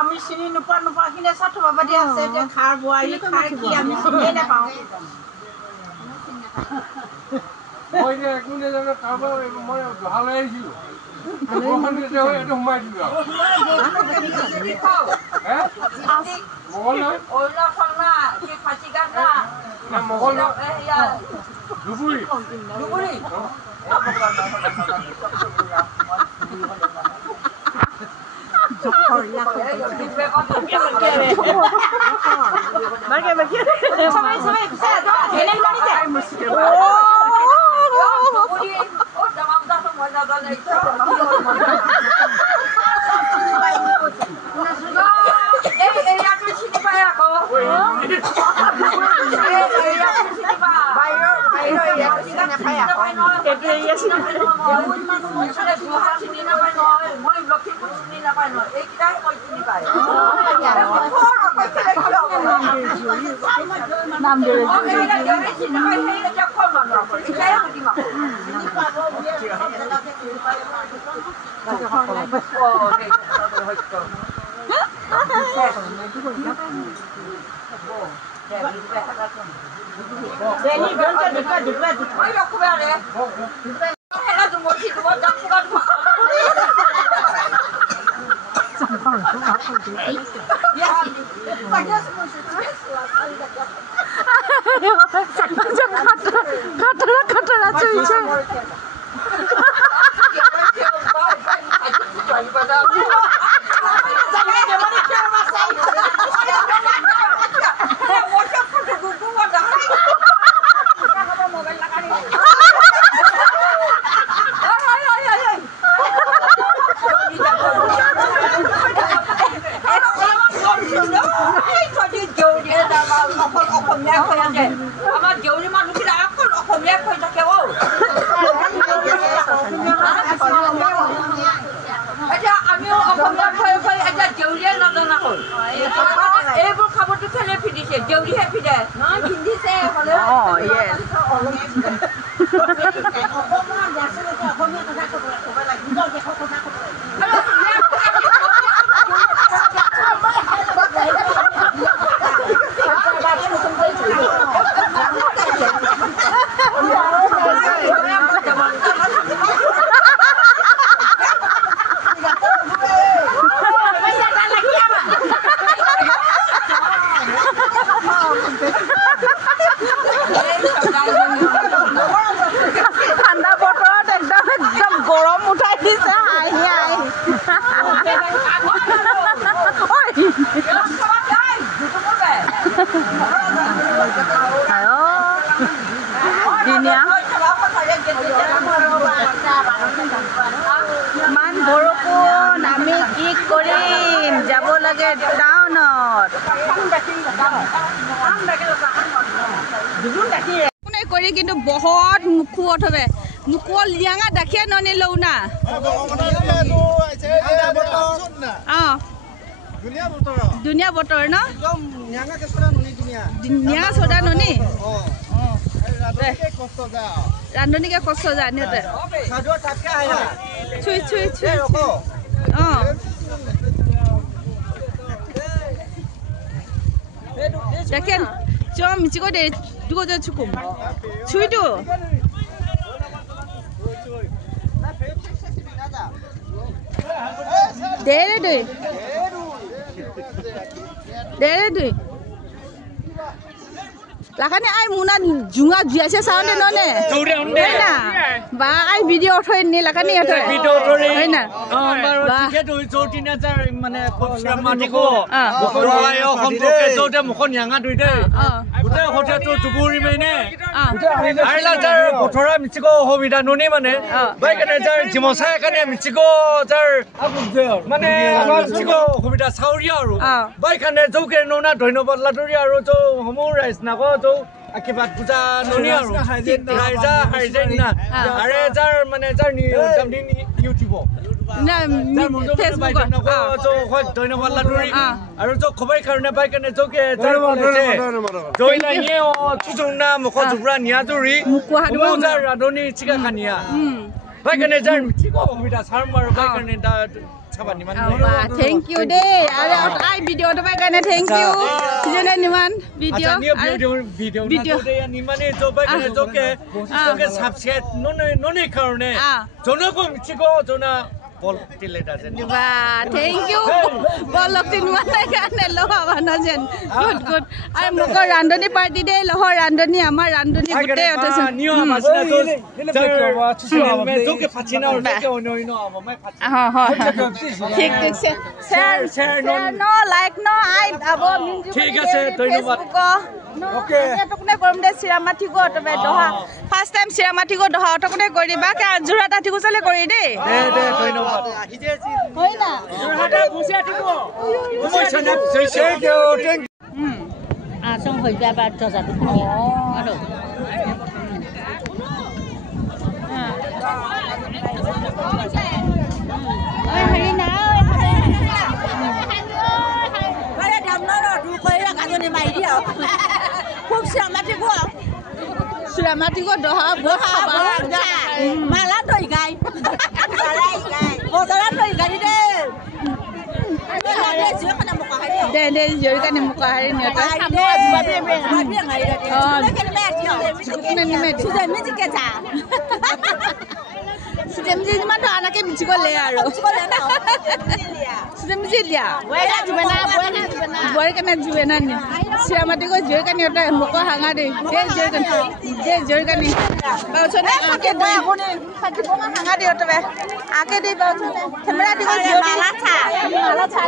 আমি চিনি নোপোৱাখিনি চাথু বাবা দিয়া আছে এতিয়া খাৰ বোৱাৰী খাৰ কি আমি চিনিয়ে নাপাওঁ মই যে একো নাজানো কাৰোবাৰ মই ভালে আহিছিলোঁ এইটো সোমাই দিলোঁ মগল নহয় মগল ধুবুৰী কিন্তু বহুত মুখুত হবে মুকুল লিয়াঙা দেখিয়ে ননি লও না দুনিয়া বতৰ ন নিয়া সোডা ননি ৰান্ধনিকে কষ্ট যায় নিতে চুই চুই চুই দেখেন চম মিচিকো দে দুগো যে চুকুম চুইটো দেরে দুই লাখানি আই মুনা জুঙা জিয়াছে সাউন্ডে ননে না বা আই ভিডিও উঠাই নি লাখানি উঠাই ভিডিও উঠাই হয় না বা টিকেট হই 3000 মানে মাটিকো বকৰৱায় সম্পৰ্কে জোতে মুখন ইয়াঙা দুই দে গুটে হটেটো টুকুৰি মেনে আইলা যাৰ বঠৰা মিচিকো হবিদা ননি মানে বাইকনে যাৰ জিমসাই কানে মিচিকো যাৰ মানে আমাৰ মিচিকো হবিদা সাউৰিয়া আৰু বাইকনে জৌকে ননা ধন্যবাদ লাদৰি আৰু জৌ হমু ৰাইজ নাগো জৌ akibat puja noni aru raija harjain na are jar mane jar ni damni youtube না ফেসবুক তো ধন্যবাদ লাডুরি আৰু তো খবৰ কাৰণে পাই কেনে তোকে জাৰ বনাইছে জয়না নিয়ে চুচুংনা মুখ জুবৰা নিয়াজুৰি মুকুহাৰ ৰাধনি চিকা খানিয়া পাই কেনে জাৰ চিকো অমিতা সাৰমাৰ পাই কেনে দা ছাবানি মান থ্যাংক ইউ দে আরে আই ভিডিও তো পাই কেনে থ্যাংক ইউ যেনে নিমান ভিডিও ভিডিও নিমানে তো পাই কেনে তোকে সাবস্ক্রাইব ননে কাৰণে জনকো চিকো জনা বল টিলেটা যেন বা থ্যাংক ইউ বল লক্তি মানে কানে লহাবানা যেন গুড গুড আর মোক রান্ধনি পার্টি দে লহ রান্ধনি আমার রান্ধনি গুটে অতছ নিও মাসনা তো মে তোকে পাছিনা আর তোকে অনইনো আমে পাছি হ্যাঁ হ্যাঁ ঠিক ঠিক শেয়ার নো লাইক নো আই আবো মিনজু ঠিক আছে ধন্যবাদ ওকে টকনে করম দে সিরামাটি গো তবে দহা ফার্স্ট টাইম সিরামাটি গো দহা টকনে করি বা কা জুরা তাটি গো চলে করি দে দে ধন্যবাদ হয় না জুরহাটা বুসিয়া টিকো মই সনা সইছে থ্যাংক আসং হৈ যাবা জজাটো শুনি আৰু ঐ হৰি না আৰে দামনৰ দু কইৰা গাজনি মাই দিও খুব শ্যামাটি গো সিৰামাটি গো দহা বহুত খাবা মালা তই গাই বজাৰত তই গাড়ী দে দে দে জৰি কানে মুক হাৰি নিয়তা সুজেমজি যিমান তো আনাকে মিছি গলে আৰু সুজেমজি দিয়া বয় কেনে জুবে না নি সিৰামাটি গো জৰি কানে এটা মুক হাঙা দে জৰি কানে বাউছনে আকে দে খাকি পমা হাঙা দে তবে আকে দে বাউছনে ক্যামেরা দি গো মালা ছা